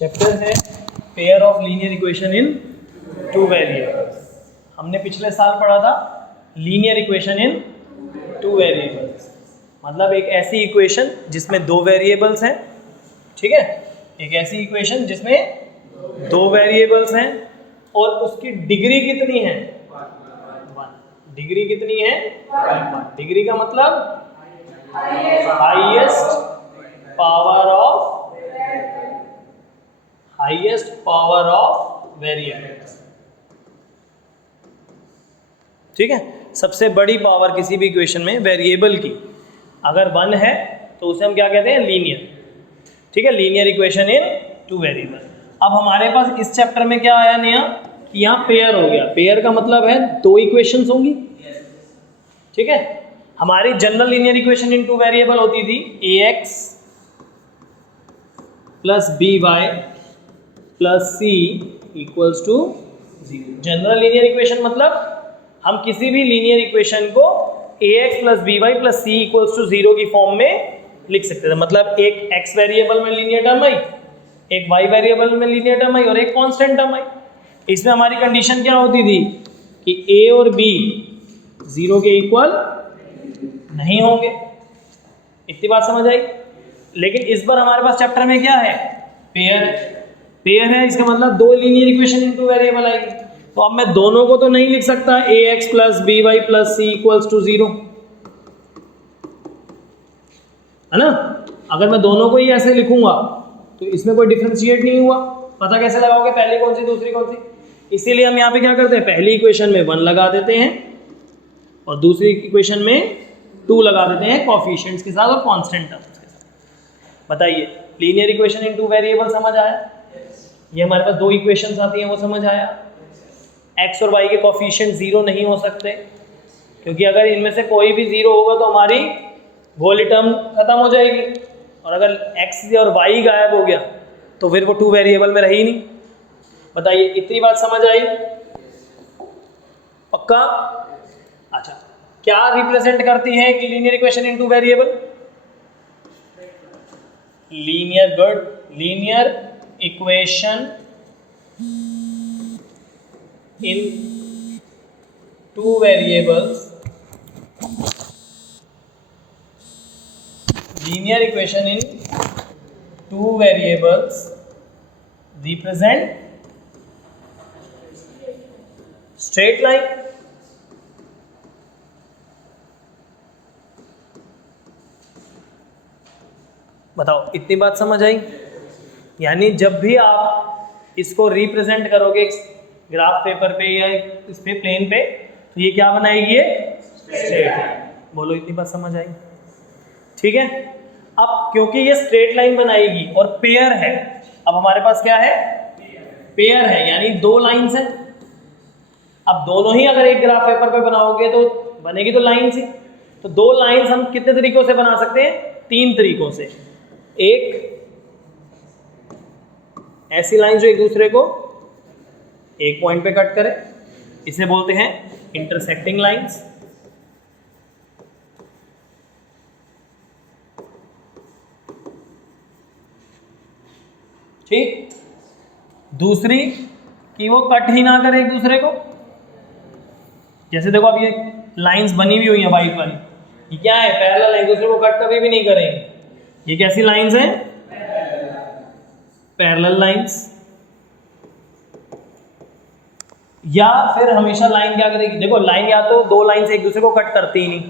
Chapter है pair of linear equation in two variables. हमने पिछले साल पढ़ा था linear equation in two variables, मतलब एक ऐसी इक्वेशन जिसमें दो वेरिएबल्स हैं, ठीक है, एक ऐसी इक्वेशन जिसमें दो वेरिएबल्स हैं और उसकी डिग्री कितनी है, 1। डिग्री कितनी है, 1। डिग्री का मतलब हाईएस्ट पावर ऑफ वेरिएबल्स, ठीक है। सबसे बड़ी पावर किसी भी इक्वेशन में वेरिएबल की अगर 1 है तो उसे हम क्या कहते हैं, लीनियर, ठीक है, linear equation in two variable. अब हमारे पास इस चैप्टर में क्या आया नया कि यहाँ पेयर हो गया। पेयर का मतलब है दो इक्वेशंस होंगी, ठीक है। हमारी general linear equation in two variable होती थी ax plus by plus c equals to 0। General linear equation मतलब हम किसी भी लीनियर इक्वेशन को ax plus by plus c equals to 0 की फॉर्म में लिख सकते थे। मतलब एक x वेरिएबल में लीनियर टर्म आई, एक y वेरिएबल में लीनियर टर्म आई और एक कांस्टेंट टर्म आई। इसमें हमारी कंडीशन क्या होती थी कि a और b 0 के इक्वल नहीं होंगे। इतनी बात समझ आई। लेकिन इस बार हमारे पास चैप्टर में क्या है, पेयर। पेयर है, इसका मतलब दो linear equation in two variable आएगी। तो अब मैं दोनों को तो नहीं लिख सकता ax plus by plus c equals to 0, है ना। अगर मैं दोनों को ही ऐसे लिखूंगा तो इसमें कोई डिफरेंशिएट नहीं हुआ। पता कैसे लगाओगे पहली कौन सी दूसरी कौन सी? इसीलिए हम यहाँ पे क्या करते हैं, पहली इक्वेशन में 1 लगा देते हैं और दूसरी इक्वेशन में 2 लगा देते हैं कोएफिशिएंट्स के साथ और कांस्टेंट टर्म्स के साथ। बताइए, linear equation in two variable समझ आया? ये हमारे पास दो इक्वेशंस आती हैं, वो समझ आया। x और y के कोएफिशिएंट 0 नहीं हो सकते, क्योंकि अगर इनमें से कोई भी 0 होगा तो हमारी वाली टर्म खत्म हो जाएगी, और अगर x और y गायब हो गया तो फिर वो टू वेरिएबल में रही नहीं। बताइए, इतनी बात समझ आई? पक्का? अच्छा, क्या रिप्रेजेंट करती है कि linear equation in two variable? Linear, good. Linear equation in two variables, linear equation in two variables represent straight line। बताओ, इतनी बात समझ आई? यानी जब भी आप इसको रिप्रेजेंट करोगे ग्राफ पेपर पे या इस पे प्लेन पे, तो ये क्या बनाएगी, ये स्ट्रेट लाइन। बोलो, इतनी बात समझ आई? ठीक है। अब क्योंकि ये स्ट्रेट लाइन बनाएगी और पेयर है, अब हमारे पास क्या है, पेयर है, यानी दो लाइंस हैं। अब दोनों ही अगर एक ग्राफ पेपर पे बनाओगे तो बनेगी तो लाइंस ही। तो दो लाइंस हम कितने तरीकों से बना सकते हैं? 3 तरीकों से। एक ऐसी लाइन जो एक दूसरे को एक पॉइंट पे कट करे, इसे बोलते हैं इंटरसेक्टिंग लाइंस। ठीक। दूसरी कि वो कट ही ना करे एक दूसरे को। जैसे देखो, अब ये लाइंस बनी हुई हुई है वाइट वाली, ये क्या है, पैरेलल है, एक दूसरे को कट कभी भी नहीं करेंगे। ये कैसी लाइंस हैं? Parallel lines. या फिर हमेशा लाइन क्या करेगी, देखो लाइन या तो दो लाइन से एक दूसरे को कट करती ही नहीं,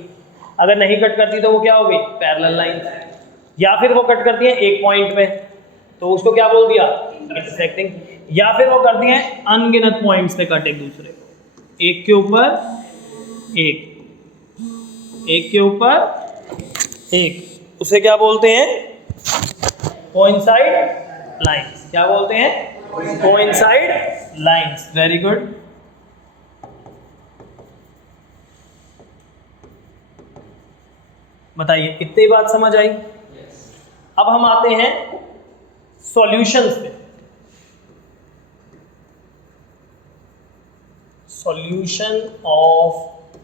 अगर नहीं कट करती तो वो क्या होगी, पैरेलल लाइन। या फिर वो कट करती है एक पॉइंट पे, तो उसको क्या बोल दिया, इंटरसेक्टिंग। या फिर वो करती है अनगिनत पॉइंट्स पे कट एक दूसरे को, एक के ऊपर एक, एक के ऊपर एक, उसे क्या बोलते हैं, कोइंसाइड लाइंस। क्या बोलते हैं, कोइंसाइड लाइंस। Very good. बताइए, कितनी बात समझ आई? अब हम आते हैं सॉल्यूशंस पे। Solution of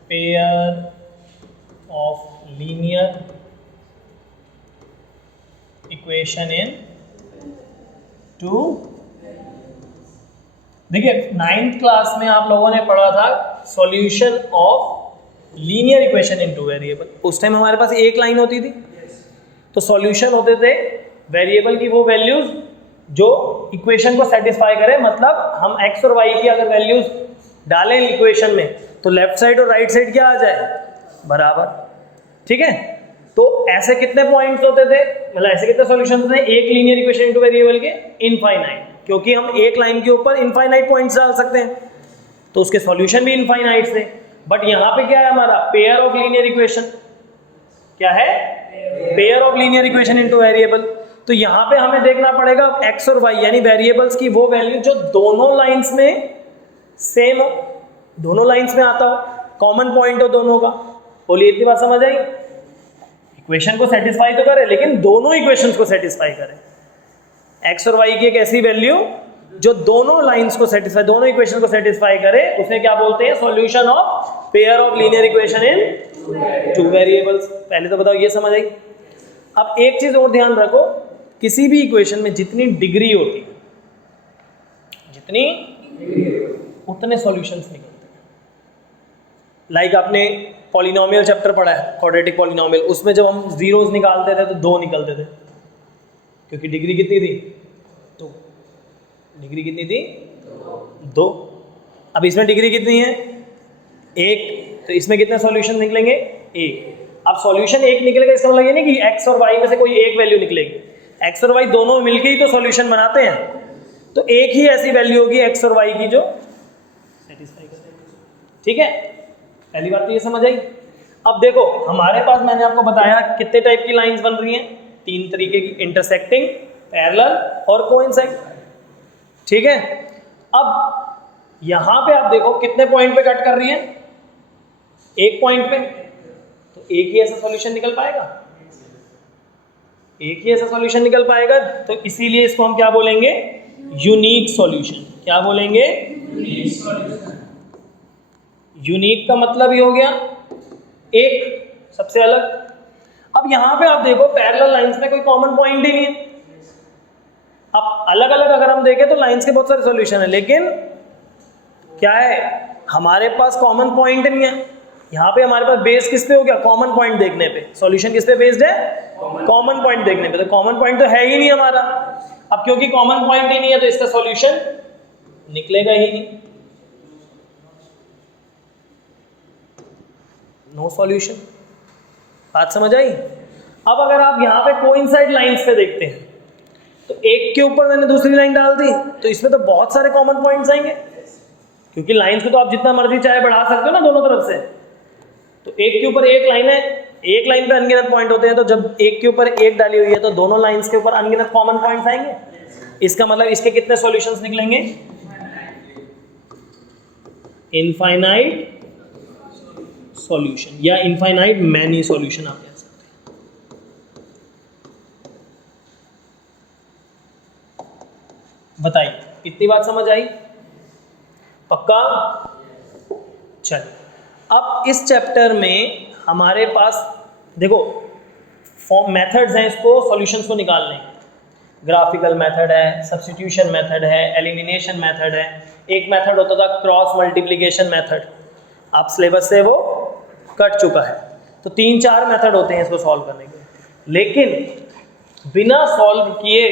pair of linear equation in two, देखिए 9th क्लास में आप लोगों ने पढ़ा था solution of linear equation in two variable. उस टाइम हमारे पास एक लाइन होती थी, तो सॉल्यूशन होते थे वेरिएबल की वो वैल्यूज जो इक्वेशन को सेटिस्फाई करे। मतलब हम एक्स और वाई की अगर वैल्यूज डालें इक्वेशन में तो लेफ्ट साइड और राइट साइड क्या आ जाए, बराबर। ठीक है, तो ऐसे कितने पॉइंट्स होते थे, मतलब ऐसे कितने सॉल्यूशन होते थे एक लीनियर इक्वेशन इनटू वेरिएबल के, इनफाइनाइट, क्योंकि हम एक लाइन के ऊपर इनफाइनाइट पॉइंट्स डाल सकते हैं, तो उसके सॉल्यूशन भी इनफाइनाइट थे। बट यहाँ पे क्या है हमारा, पेयर ऑफ लीनियर इक्वेशन, क्या है, pair of linear equation into variable. तो यहाँ पे हमें देखना पड़ेगा एक्स और वाई यानी वेरिएबल्स की वो वैल्यू जो दोनों लाइंस में सेम हो, दोनों लाइंस में आता हो, कॉमन पॉइंट हो दोनों का। बोलिए इतनी बात समझ आई? इक्वेशन को सेटिस्फाई तो करे लेकिन दोनों इक्वेशंस को सेटिस्फाई करे। एक्स और वाई की एक ऐसी वैल्यू जो दोनों लाइंस को सेटिस्फाई, दोनों इक्वेशन को सेटिस्फाई करे, उसे क्या बोलते हैं, solution of pair of linear equation in two variables. पहले तो बताओ ये समझ आई। अब एक चीज और ध्यान रखो, किसी भी इक्वेशन में जितनी डिग्री होती है, जितनी उतने सॉल्यूशंस निकलते हैं। लाइक आपने पॉलिनोमियल चैप्टर पढ़ा है, क्वाड्रेटिक पॉलिनोमियल, उसमें जब हम जीरोस निकालते थे तो 2 निकलते थे, क्योंकि डिग्री कितनी थी, तो डिग्री कितनी थी, 2। अब इसमें डिग्री कितनी है, 1, तो इसमें कितने सॉल्यूशन निकलेंगे, 1। अब सॉल्यूशन 1 निकलेगा, इसका मतलब ये नहीं कि एक्स और वाई में से कोई एक वैल्यू निकलेगी, एक्स और वाई दोनों मिलके ही तो सॉल्यूशन बनाते हैं, तो एक ही ऐसी वैल्यू होगी एक्स और वाई की जो सेटिस्फाई करेगी। ठीक है, पहली बात तो ये समझ आई। अब देखो हमारे पास, मैंने आपको बताया कितने टाइप की लाइंस बन रही हैं, 3 तरीके की, इंटरसेक्टिंग, पैरेलल और कोइंसाइड। ठीक है, अब यहां पे आप देखो कितने पॉइंट पे कट कर रही है, एक पॉइंट पे, तो एक ही ऐसा सॉल्यूशन निकल पाएगा, एक ही ऐसा सॉल्यूशन निकल पाएगा। तो इसीलिए इसको हम क्या बोलेंगे, यूनिक सॉल्यूशन। क्या बोलेंगे, यूनिक का मतलब ही हो गया एक, सबसे अलग। अब यहां पे आप देखो पैरेलल लाइंस में कोई कॉमन पॉइंट ही नहीं है। अब अलग अलग अगर हम देखें तो लाइंस के बहुत सारे सॉल्यूशन है, लेकिन क्या है, हमारे पास कॉमन पॉइंट नहीं है। यहाँ पे हमारे पास बेस किस पे हो गया, कॉमन पॉइंट देखने पे। सॉल्यूशन किस पे बेस्ड है, कॉमन पॉइंट देखने पे। तो कॉमन पॉइंट तो है ही नहीं हमारा। अब क्योंकि कॉमन पॉइंट ही नहीं है तो इसका सॉल्यूशन निकलेगा ही नहीं, नो सॉल्यूशन। बात समझ आई? अब अगर आप यहाँ पे कोइंसाइड लाइंस पे देखते हैं तो एक के ऊपर मैंने दूसरी लाइन डाल दी, तो इसमें तो बहुत सारे कॉमन पॉइंट्स आएंगे, क्योंकि लाइंस को तो आप जितना मर्जी चाहे बढ़ा सकते हो ना दोनों तरफ से। तो एक के ऊपर एक लाइन है, एक लाइन पे अनगिनत पॉइंट होते हैं, तो जब एक के ऊपर एक डाली हुई है तो दोनों लाइंस के ऊपर अनगिनत कॉमन पॉइंट्स आएंगे। इसका मतलब इसके कितने सॉल्यूशंस निकलेंगे, इनफाइनाइट सॉल्यूशन, या इनफाइनाइट मैनी सॉल्यूशन आप कह सकते हैं। बताइए इतनी बात समझ आई? पक्का? चलिए, अब इस चैप्टर में हमारे पास देखो फॉर्म मेथड्स हैं इसको, सॉल्यूशंस को निकालने। ग्राफिकल मेथड है, सब्स्टिट्यूशन मेथड है, एलिमिनेशन मेथड है, एक मेथड होता था क्रॉस मल्टीप्लिकेशन मेथड, आप सिलेबस से वो कट चुका है। तो 3-4 मेथड होते हैं इसको सॉल्व करने के, लेकिन बिना सॉल्व किए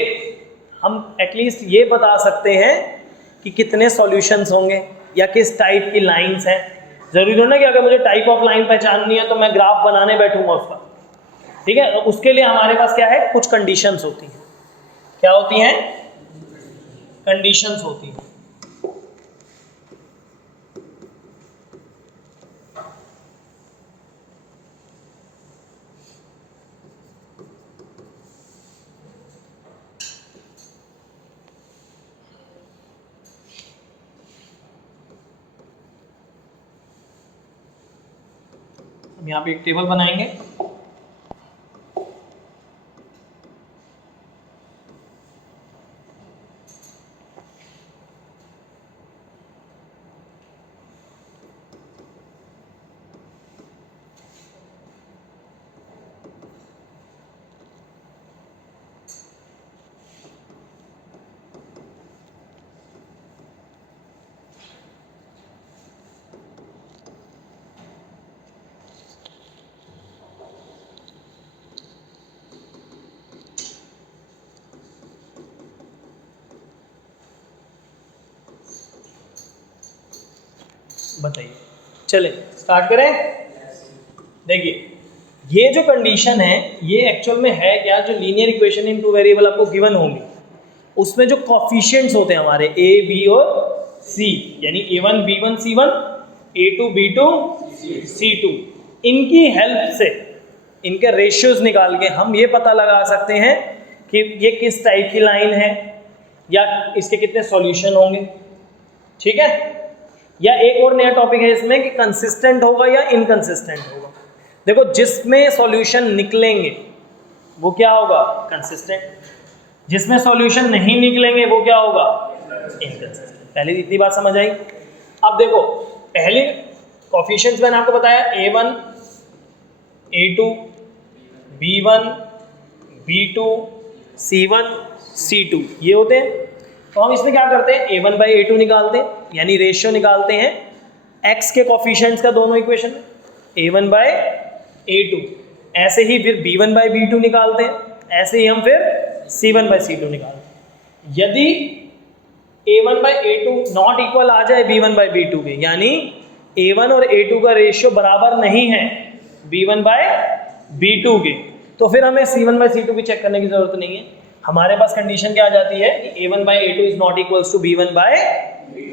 हम एटलीस्ट ये बता सकते हैं कि कितने सॉल्यूशंस होंगे या किस टाइप की लाइंस हैं। जरूरी हो ना कि अगर मुझे टाइप ऑफ लाइन पहचाननी है तो मैं ग्राफ बनाने बैठूंगा उसका। ठीक है, तो उसके लिए हमारे पास क्या है, कुछ कंडीशंस होती हैं। क्या होती हैं, कंडीशंस होती हैं। हम यहाँ पे एक टेबल बनाएंगे, बताइए, चले स्टार्ट करें। देखिए ये जो कंडीशन है ये एक्चुअल में है क्या, जो linear equation in two variable आपको गिवन होंगे उसमें जो कॉफिशिएंट्स होते हैं हमारे a b और c, यानी a1 b1 c1 a2 b2 c2, इनकी हेल्प से इनके रेशियोज निकाल के हम ये पता लगा सकते हैं कि ये किस टाइप की लाइन है या इसके कितने सॉल्यूशन होंगे। ठीक है, या एक और नया टॉपिक है इसमें कि कंसिस्टेंट होगा या इनकंसिस्टेंट होगा। देखो जिसमें सॉल्यूशन निकलेंगे वो क्या होगा, कंसिस्टेंट, जिसमें सॉल्यूशन नहीं निकलेंगे वो क्या होगा, इनकंसिस्टेंट। पहले इतनी बात समझ आई। अब देखो पहले कोफिशिएंट्स मैंने आपको बताया a1 a2 b1 b2 c1 c2 ये होते हैं। तो हम इसमें क्या करते हैं, a1 बाई a2 निकालते हैं, यानी रेशियो निकालते हैं x के कोफिशिएंट्स का दोनों इक्वेशन में, a1 बाई a2। ऐसे ही फिर b1 बाई b2 निकालते हैं, ऐसे ही हम फिर c1 बाई c2 निकालते हैं। यदि a1 by a2 not equal आ जाए b1 बाई b2 के, यानी a1 और a2 का रेशियो बराबर नहीं है b1 बाई b2 के, तो फिर हमें c1 बाई c2 भी चेक करने की जरूरत नहीं है। हमारे पास कंडीशन क्या आ जाती है कि a1 by a2 is not equals to b1 by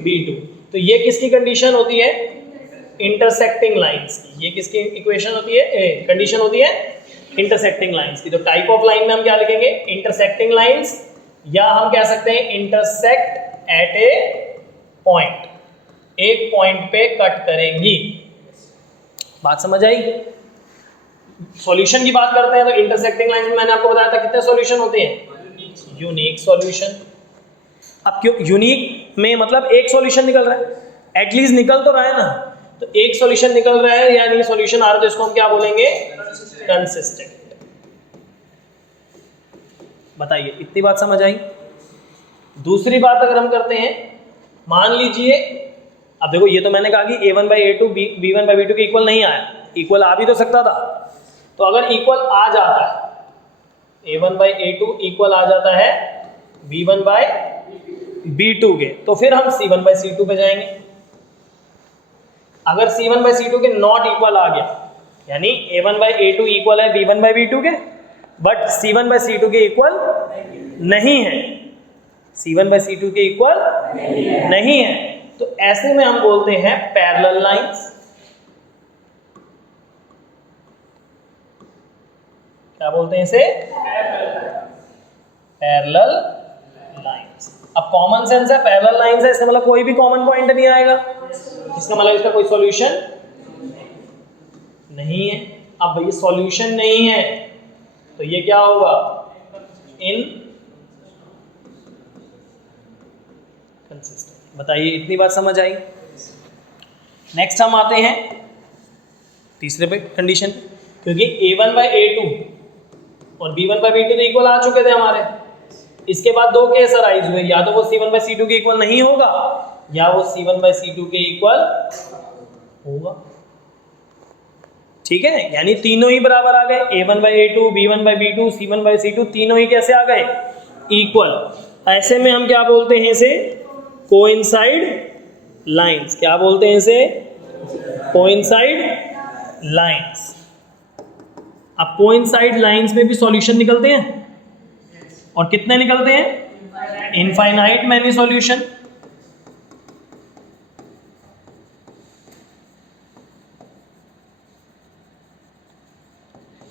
b2। तो ये किसकी कंडीशन होती है, इंटरसेक्टिंग लाइंस की। ये किसकी इक्वेशन होती है, कंडीशन होती है इंटरसेक्टिंग लाइंस की। तो टाइप ऑफ लाइन में हम क्या लिखेंगे, इंटरसेक्टिंग लाइंस, या हम कह सकते हैं इंटरसेक्ट एट ए पॉइंट, एक पॉइंट पे कट करेंगी। बात समझ आई। सॉल्यूशन की बात करते हैं तो इंटरसेक्टिंग लाइंस में मैंने आपको बताया था कितने सॉल्यूशन होते हैं, यूनिक सॉल्यूशन। अब क्यों यूनिक में, मतलब एक सॉल्यूशन निकल रहा है, एटलीस्ट निकल तो रहा है ना, तो एक सॉल्यूशन निकल रहा है यानी सॉल्यूशन आ रहा है, तो इसको हम क्या बोलेंगे, कंसिस्टेंट। बताइए इतनी बात समझ आई। दूसरी बात अगर हम करते हैं, मान लीजिए अब देखो ये तो मैंने कहा कि a1 by a2 b1 by b2 के इक्वल नहीं आया, इक्वल आ भी तो सकता था। तो अगर इक्वल आ जाता है a1 बाई a2 इक्वल आ जाता है b1 बाई b2 के, तो फिर हम c1 बाई c2 पे जाएंगे। अगर c1 बाई c2 के नॉट इक्वल आ गया, यानी a1 बाई a2 इक्वल है b1 बाई b2 के, बट c1 बाई c2 के इक्वल नहीं है, c1 बाई c2 के इक्वल नहीं है, तो ऐसे में हम बोलते हैं पैरेलल लाइंस। क्या बोलते हैं इसे, पैरेलल लाइंस। अब कॉमन सेंस है, पैरेलल लाइंस है, इसका मतलब कोई भी कॉमन पॉइंट नहीं आएगा, इसका मतलब इसका कोई सॉल्यूशन नहीं है। अब भाई सॉल्यूशन नहीं है तो ये क्या होगा, इनकंसिस्टेंट। बताइए इतनी बात समझ आई। नेक्स्ट हम आते हैं तीसरे पे कंडीशन, क्योंकि a1 बाई a2 और b1 बाई b2 तो इक्वल आ चुके थे हमारे, इसके बाद दो केस अराइज हुए, या तो वो c1 बाई c2 के इक्वल नहीं होगा या वो c1 बाई c2 के इक्वल होगा। ठीक है, यानी तीनों ही बराबर आ गए, a1 by a2 b1 by b2 c1 by c2 तीनों ही कैसे आ गए, इक्वल। ऐसे में हम क्या बोलते हैं इसे, कोइंसाइड लाइंस। क्या बोलते हैं इसे, कोइंसाइड लाइंस। अब कोइंसाइड लाइंस में भी सॉल्यूशन निकलते हैं, और कितने निकलते हैं, इनफाइनाइट मैनी सॉल्यूशन।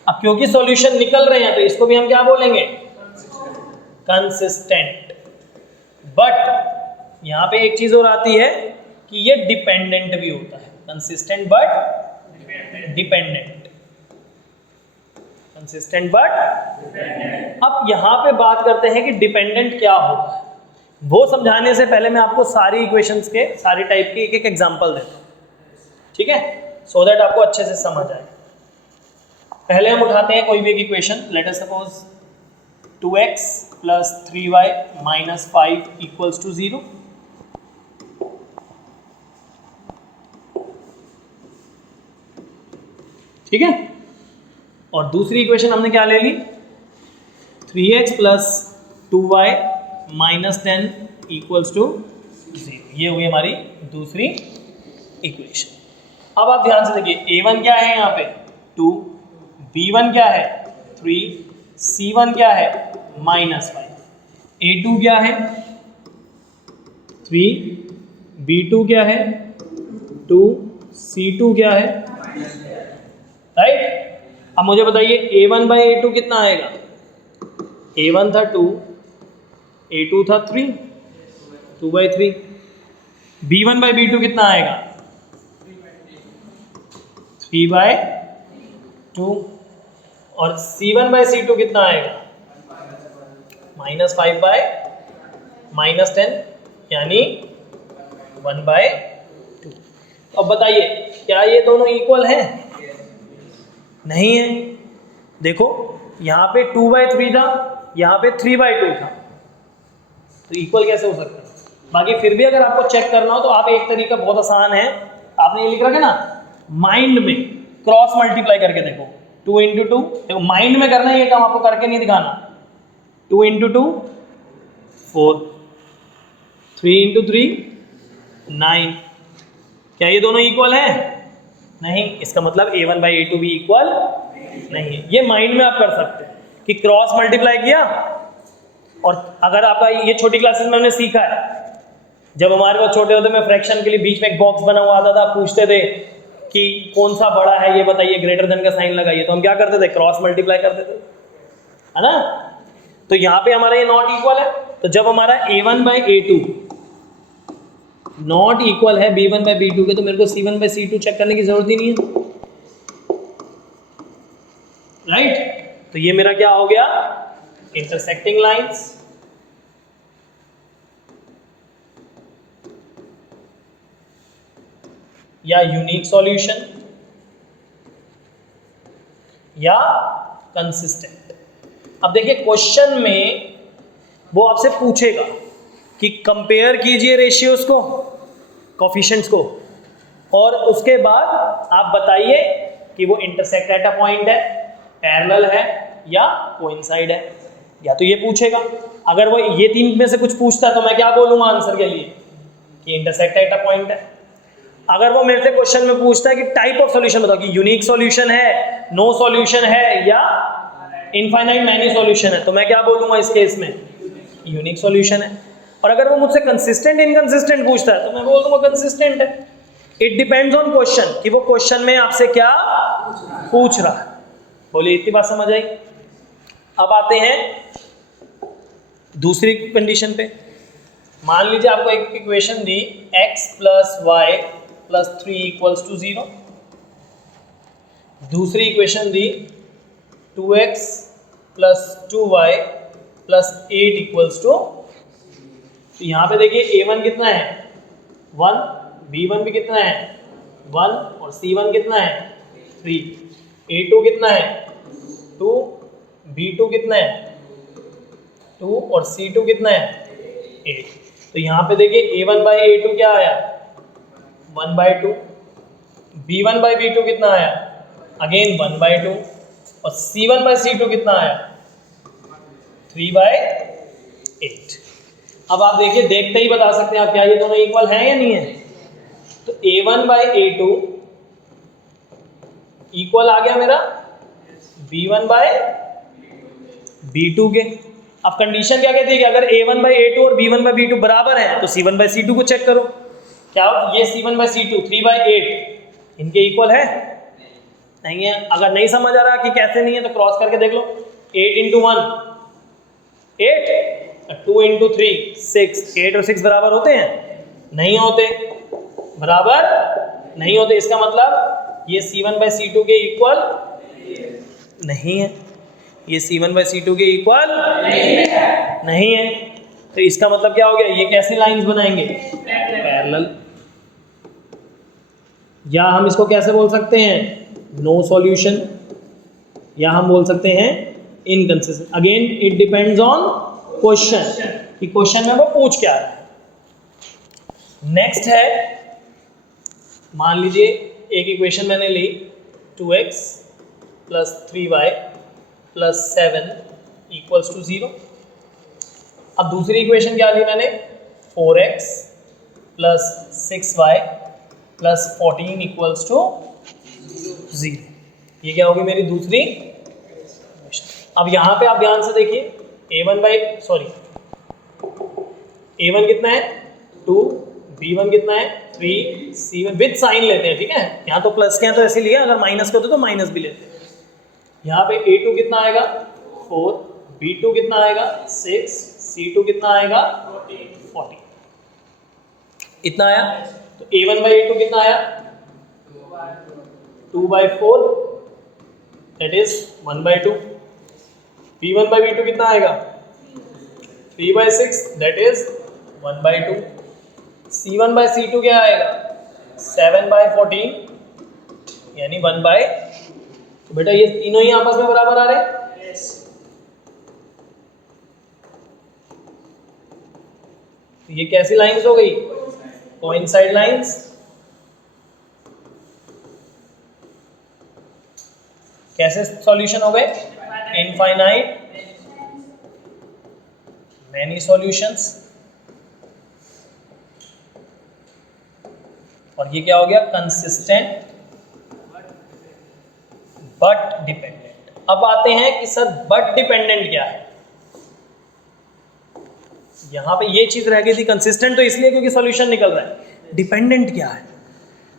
अब क्योंकि सॉल्यूशन निकल रहे हैं तो इसको भी हम क्या बोलेंगे, कंसिस्टेंट। बट यहां पे एक चीज और आती है कि ये डिपेंडेंट भी होता है, consistent but dependent, consistent but. अब यहां पे बात करते हैं कि डिपेंडेंट क्या होता है, वो समझाने से पहले मैं आपको सारी इक्वेशंस के सारी टाइप के एक एक एग्जांपल देता हूं, ठीक है, सो दैट आपको अच्छे से समझ आए। पहले हम उठाते हैं कोई भी एक equation, let us suppose 2x plus 3y minus 5 equals to 0। ठीक है, और दूसरी इक्वेशन हमने क्या ले ली, 3x plus 2y minus 10 equals to 0। ये हुई हमारी दूसरी इक्वेशन। अब आप ध्यान से देखिए, a1 क्या है यहाँ पे 2, b1 क्या है 3, c1 क्या है -5, a2 क्या है 3, b2 क्या है 2, c2 क्या है, राइट। अब मुझे बताइए a1 बाई a2 कितना आएगा, a1 था 2, a2 था 3, 2/3, b1 बाई b2 कितना आएगा 3/2, और c1 बाई c2 कितना आएगा -5/-10 यानी 1/2। अब बताइए क्या ये दोनों इक्वल हैं? नहीं है। देखो यहाँ पे 2/3 था, यहाँ पे 3/2 था, तो इक्वल कैसे हो सकता है? बाकी फिर भी अगर आपको चेक करना हो तो आप एक तरीका बहुत आसान है, आपने ये लिख रखा ना, माइंड में क्रॉस मल्टीप्लाई करके देखो, 2 × 2, देखो माइंड में करना है ये काम, आपको करके नहीं दिखाना। 2 × 2 4, 3 × 3 9, क्या ये दोनों इक्वल हैं? नहीं। इसका मतलब a1 बाई a2 भी इक्वल नहीं है। ये माइंड में आप कर सकते हैं कि क्रॉस मल्टीप्लाई किया, और अगर आपका ये छोटी क्लासेस में हमने सीखा है, जब हमारे पास छोटे होते में फ्रैक्शन के लिए बीच में एक बॉक्स बना हुआ आता था, पूछते थे कि कौन सा बड़ा है ये बताइए, ग्रेटर देन का साइन लगाइए, तो हम क्या करते थे, क्रॉस मल्टीप्लाई करते थे, है ना। तो यहाँ पे हमारा ये नॉट इक्वल है, तो जब हमारा a1 by a2 not equal है b1 बाई b2 के, तो मेरे को c1 बाई c2 चेक करने की जरूरत ही नहीं है, राइट। तो ये मेरा क्या हो गया, इंटरसेक्टिंग लाइंस। या यूनिक सॉल्यूशन या कंसिस्टेंट। अब देखिए क्वेश्चन में वो आपसे पूछेगा कि कंपेयर कीजिए रेशियोज को, कोफिशिएंट्स को, और उसके बाद आप बताइए कि वो इंटरसेक्ट एट अ पॉइंट है, पैरेलल है या कोइंसाइड है, या तो ये पूछेगा। अगर वो ये तीन में से कुछ पूछता है तो मैं क्या बोलूंगा आंसर के लिए कि इंटरसेक्ट एट अ पॉइंट है। अगर वो मेरे से क्वेश्चन में पूछता है कि टाइप ऑफ सॉल्यूशन बताओ, कि यूनिक सॉल्यूशन है, नो सॉल्यूशन है या इनफाइनाइट मैनी सॉल्यूशन है, तो मैं क्या बोलूंगा इस केस में, यूनिक सॉल्यूशन है। और अगर वो मुझसे कंसिस्टेंट इनकंसिस्टेंट पूछता है तो मैं बोल दूंगा कंसिस्टेंट है। इट डिपेंड्स ऑन क्वेश्चन कि वो क्वेश्चन में आपसे क्या पूछ रहा है। बोलिए इतनी बात समझ आई। अब आते हैं दूसरी कंडीशन पे। मान लीजिए आपको एक इक्वेशन दी x + y + 3 = 0, दूसरी इक्वेशन दी 2x + 2y + 8 = तो यहाँ पे देखिए a1 कितना है 1, b1 भी कितना है 1, और c1 कितना है 3, a2 कितना है 2, b2 कितना है 2, और c2 कितना है 8। तो यहाँ पे देखिए a1 बाई a2 क्या आया 1/2, b1 बाई b2 कितना आया अगेन 1/2, और c1 बाई c2 कितना आया 3/8। अब आप देखिए, देखते ही बता सकते हैं आप क्या ये दोनों इक्वल हैं या नहीं है। तो a1 बाई a2 इक्वल आ गया मेरा b1 बाई b2 के। अब कंडीशन क्या कहती है कि अगर a1 बाई a2 और b1 बाई b2 बराबर हैं तो c1 बाई c2 को चेक करो। क्या ये c1 बाई c2 3/8 इनके इक्वल है? नहीं है। अगर नहीं समझ आ रहा कि कैसे नहीं है तो क्रॉस करके देख लो। 8 × 1 8, 2 × 3 6, 8 और 6 बराबर होते हैं? नहीं होते, बराबर नहीं होते। इसका मतलब ये c1 बाई c2 के इक्वल नहीं है, ये c1 बाई c2 के इक्वल नहीं है। तो इसका मतलब क्या हो गया, ये कैसी लाइंस बनाएंगे पैरेलल। या हम इसको कैसे बोल सकते हैं नो सॉल्यूशन, या हम बोल सकते हैं inconsistent. Again it depends on question कि क्वेश्चन में वो पूछ क्या रहा है। नेक्स्ट है, मान लीजिए एक इक्वेशन मैंने ली 2x + 3y + 7 = 0। अब दूसरी इक्वेशन क्या ली मैंने 4x + 6y plus 14 equals to 0। ये क्या होगी मेरी दूसरी इक्वेशन। अब यहाँ पे आप ध्यान से देखिए, a1 कितना है 2, b1 कितना है 3, c1 विद साइन लेते हैं, ठीक है। यहाँ तो प्लस के हैं तो ऐसे लिया, अगर माइनस के होते तो माइनस भी लेते हैं। यहाँ पे a2 कितना आएगा 4, b2 कितना आएगा 6, c2 कितना आएगा 40। इतना आया। तो a1 बाई a2 कितना आया 2/4, that is 1/2। b1 by b2 कितना आएगा 3/6, that is 1/2। c1 by c2 क्या आएगा 7/14, यानी 1/। तो बेटा ये तीनों ही आपस में बराबर आ रहे हैं। ये कैसी लाइंस हो गई, कोइंसाइड लाइंस। कैसे सॉल्यूशन हो गए, इनफाइनाइट मैनी सॉल्यूशंस। और ये क्या हो गया, कंसिस्टेंट बट डिपेंडेंट। अब आते हैं कि सर बट डिपेंडेंट क्या है। यहां पे ये चीज रह गई थी, कंसिस्टेंट तो इसलिए क्योंकि सॉल्यूशन निकल रहा है। डिपेंडेंट क्या है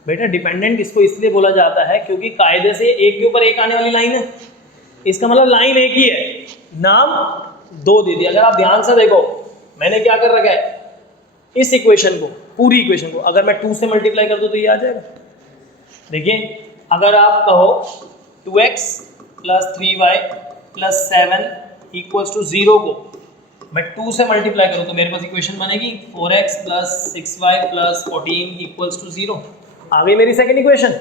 बेटा, डिपेंडेंट इसको इसलिए बोला जाता है क्योंकि कायदे से एक के ऊपर एक आने वाली लाइन है, इसका मतलब लाइन एक ही है, नाम दो दे दिया। अगर आप ध्यान से देखो, मैंने क्या कर रखा है, इस इक्वेशन को, पूरी इक्वेशन को अगर मैं 2 से मल्टीप्लाई कर दूं तो ये आ जाएगा। देखिए अगर आप कहो 2x plus 3y plus 7 equals to 0 को मैं 2 से मल्टीप्लाई करूं तो मेरे पास इक्वेशन बनेगी 4x plus 6y plus 14 equals to 0। आ गई मेरी सेकेंड इक्वेशन।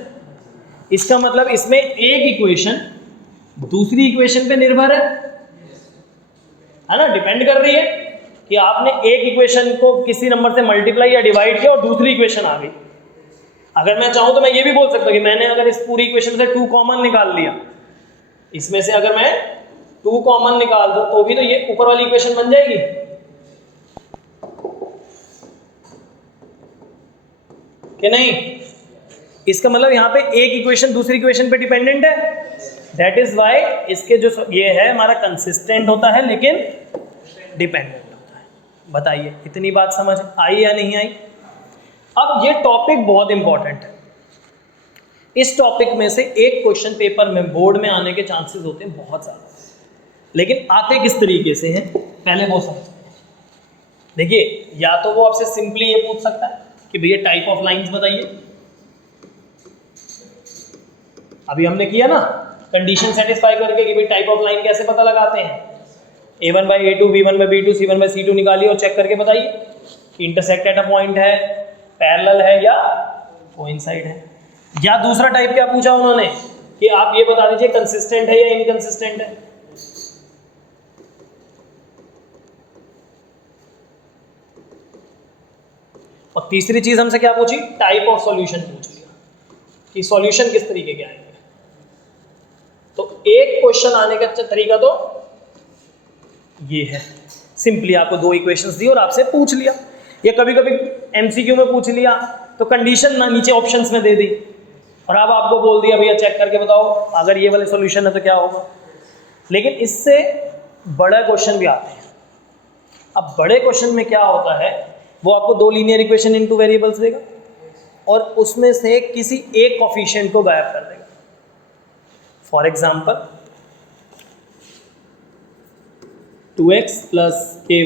इसका मतलब इसमें एक इक्वेशन दूसरी इक्वेशन पे निर्भर है ना, डिपेंड कर रही है कि आपने एक इक्वेशन को किसी नंबर से मल्टीप्लाई या डिवाइड किया और दूसरी इक्वेशन आ गई। अगर मैं चाहूं तो मैं ये भी बोल सकता हूं कि मैंने अगर इस पूरी इक्वेशन से 2 कॉमन निकाल लिया, इसमें से अगर मैं 2 कॉमन निकाल दूं तो भी तो ये ऊपर वाली इक्वेशन बन जाएगी। कि नहीं, इसका मतलब यहां पे एक इक्वेशन दूसरी इक्वेशन पे डिपेंडेंट है, दैट इज वाई इसके जो ये है हमारा कंसिस्टेंट होता है लेकिन डिपेंडेंट होता है। बताइए इतनी बात समझ आई या नहीं आई। अब ये टॉपिक बहुत इंपॉर्टेंट है, इस टॉपिक में से एक क्वेश्चन पेपर में बोर्ड में आने के चांसेस होते हैं बहुत ज्यादा, लेकिन आते किस तरीके से हैं पहले वो समझते हैं। देखिए या तो वो आपसे सिंपली ये पूछ सकता है कि भैया टाइप ऑफ लाइंस बताइए, अभी हमने किया ना कंडीशन सेटिस्फाई करके कि भाई टाइप ऑफ लाइन कैसे पता लगाते हैं, a1 by a2 b1 by b2 c1 by c2 निकालिए और चेक करके बताइए कि इंटरसेक्ट एट अ पॉइंट है, पैरेलल है या कोइंसाइड है। या दूसरा टाइप क्या पूछा उन्होंने कि आप ये बता दीजिए कंसिस्टेंट है या इनकंसिस्टेंट है। और तीसरी चीज हमसे क्या पूछी, टाइप ऑफ सॉल्यूशन पूछ लिया कि सॉल्यूशन किस तरीके के आएंगे। तो एक क्वेश्चन आने का तरीका तो ये है, सिंपली आपको 2 इक्वेशंस दी और आपसे पूछ लिया, या कभी कभी एमसीक्यू में पूछ लिया तो कंडीशन ना नीचे ऑप्शंस में दे दी और अब आपको बोल दिया भैया चेक करके बताओ अगर ये वाले सॉल्यूशन है तो क्या होगा। लेकिन इससे बड़ा क्वेश्चन भी आते हैं। अब बड़े क्वेश्चन में क्या होता है, वो आपको 2 लीनियर इक्वेशन इनटू वेरिएबल्स देगा और उसमें से किसी एक कोफिशिएंट को गायब कर देगा। For example 2x plus ky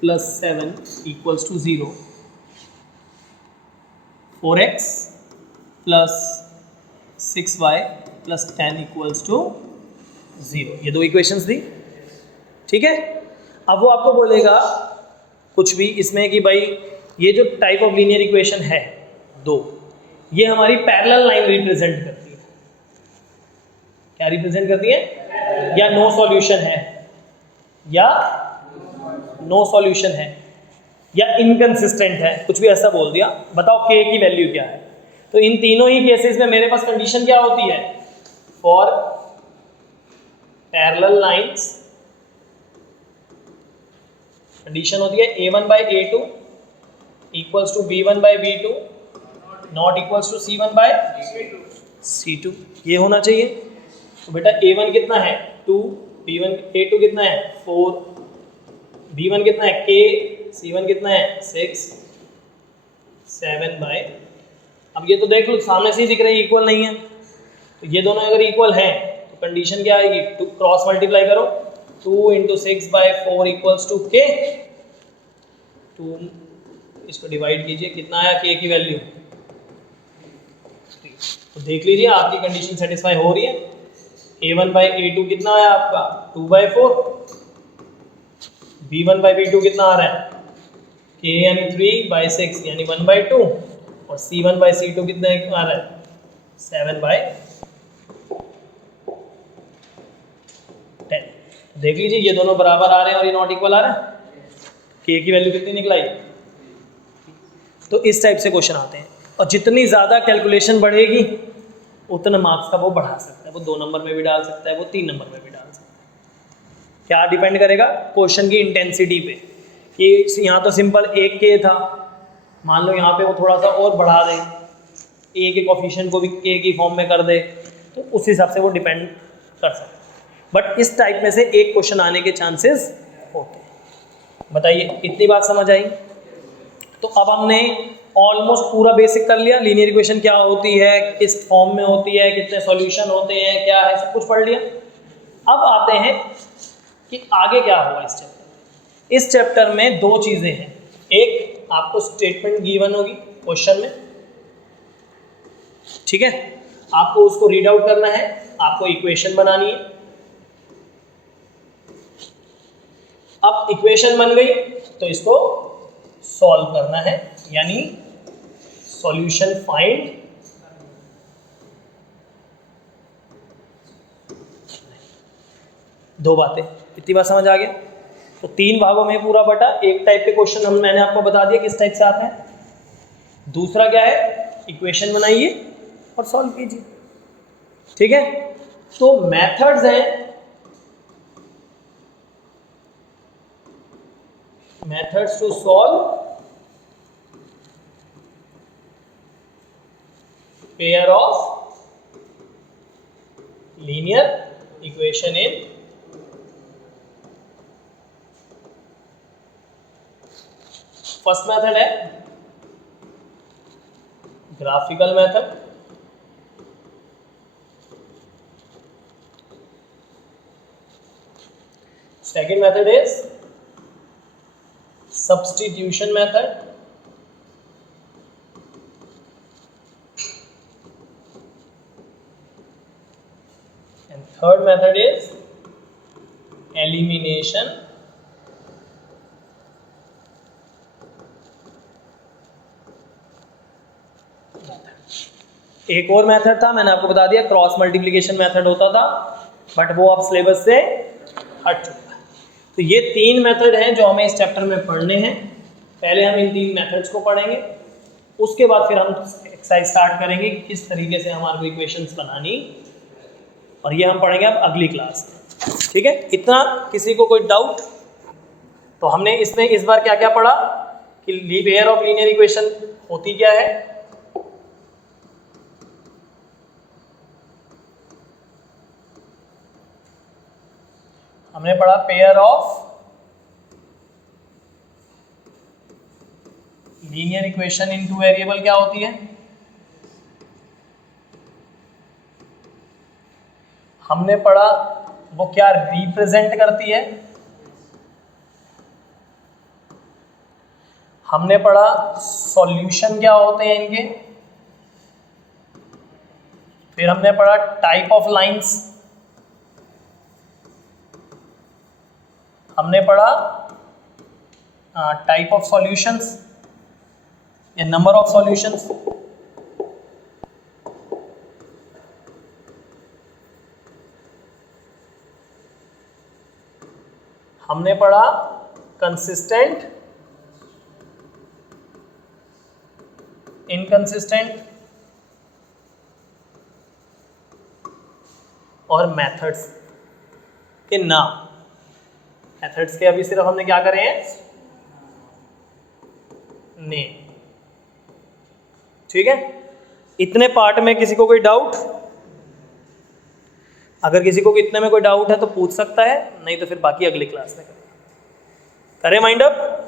plus 7 equals to 0, 4x plus 6y plus 10 equals to 0, ये 2 इक्वेशंस दी, ठीक है। अब वो आपको बोलेगा कुछ भी इसमें कि भाई ये जो टाइप ऑफ लीनियर इक्वेशन है 2, ये हमारी पैरेलल लाइन रिप्रेजेंट करती है। क्या रिप्रेजेंट करती है, या नो सॉल्यूशन है, या नो सॉल्यूशन है, या इनकंसिस्टेंट है, कुछ भी ऐसा बोल दिया। बताओ k की वैल्यू क्या है। तो इन तीनों ही केसेस में मेरे पास कंडीशन क्या होती है, फॉर पैरेलल लाइंस कंडीशन होती है a1 by a2 equals to b1 by b2 not equals to C1 by C2, ये होना चाहिए। तो बेटा A1 कितना है 2, B1 A2 कितना है 4, B1 कितना है K, C1 कितना है 6, 7 बाय, अब ये तो देख लो सामने से ही दिख रही है इक्वल नहीं है, तो ये दोनों अगर इक्वल हैं तो कंडीशन क्या आएगी, 2 क्रॉस मल्टीप्लाई करो, 2 into 6 by 4 equals to K, 2 इसको डिवाइड कीजिए, कितना आया K की वैल्यू, तो देख लीजिए आपकी कंडीशन सेटिस्फाई हो रही है। A1 बाई A2 कितना आया आपका 2 बाई 4, B1 बाई B2 कितना आ रहा है K यानी 3 बाई 6 यानी 1 बाई 2, और C1 बाई C2 कितना आ रहा है 7 बाई 10। देख लीजिए ये दोनों बराबर आ रहे हैं और ये नॉट इक्वल आ रहा है, K की वैल्यू कितनी निकलाई। तो इस टाइप से क्वेश्चन आते हैं, और जितनी ज़्यादा कैलकुलेशन बढ़ेगी उतना मार्क्स का वो बढ़ा सकता है, वो 2 नंबर में भी डाल सकता है, वो 3 नंबर में भी डाल सकता है। क्या डिपेंड करेगा क्वेश्चन की इंटेंसिटी पे, कि यहाँ तो सिंपल 1 K था, मान लो यहाँ पे वो थोड़ा सा और बढ़ा दे, A के कोफिशिएंट को भी K की फॉर्म में कर दे, तो उस हिसाब से वो डिपेंड कर सकता है। बट इस टाइप में से एक क्वेश्चन आने के चांसेस होते हैं। बताइए इतनी बात समझ आई। तो अब हमने ऑलमोस्ट पूरा बेसिक कर लिया, लीनियर इक्वेशन क्या होती है, किस फॉर्म में होती है, कितने सॉल्यूशन होते हैं, क्या है, सब कुछ पढ़ लिया। अब आते हैं कि आगे क्या होगा इस चैप्टर में। इस चैप्टर में 2 चीज़ें हैं, एक आपको स्टेटमेंट गिवन होगी क्वेश्चन में, ठीक है, आपको उसको रीड आउट करना है, आपको इक्वेशन बनानी है। अब इक्वेशन बन गई तो इसको सॉल्व करना है, यानी सॉल्यूशन फाइंड। दो बातें, इतनी बात समझ आ गया। तो 3 भागों में पूरा बटा, एक टाइप के क्वेश्चन मैंने आपको बता दिया किस टाइप से आते हैं, दूसरा क्या है इक्वेशन बनाइए और सॉल्व कीजिए, ठीक है। तो मेथड्स हैं, methods to solve pair of linear equation in first method है graphical method, second method is substitution method, and third method is elimination method। एक और मेथड था मैंने आपको बता दिया, क्रॉस मल्टीप्लिकेशन मेथड होता था, बट वो अब सिलेबस से हट चुका है। तो ये 3 मेथड हैं जो हमें इस चैप्टर में पढ़ने हैं। पहले हम इन 3 मेथड्स को पढ़ेंगे, उसके बाद फिर हम एक्सरसाइज स्टार्ट करेंगे कि किस तरीके से हमारे को इक्वेशंस बनानी, और ये हम पढ़ेंगे अब अगली क्लास में, ठीक है। इतना किसी को कोई डाउट? तो हमने इसमें इस बार क्या क्या पढ़ा कि पेयर ऑफ लीनियर इक्वेशन होती क्या है, हमने पढ़ा pair of linear equation in 2 variable क्या होती है, हमने पढ़ा वो क्या रिप्रेजेंट करती है, हमने पढ़ा सॉल्यूशन क्या होते हैं इनके, फिर हमने पढ़ा टाइप ऑफ लाइंस, हमने पढ़ा टाइप ऑफ सॉल्यूशंस या नंबर ऑफ सॉल्यूशंस, हमने पढ़ा कंसिस्टेंट, इनकंसिस्टेंट और मेथड्स के नाम। मेथड्स के अभी सिर्फ हमने क्या करे हैं नेम, ठीक है, इतने पार्ट में किसी को कोई डाउट? अगर किसी को इतने में कोई डाउट है तो पूछ सकता है, नहीं तो फिर बाकी अगली क्लास में करें। Mind up.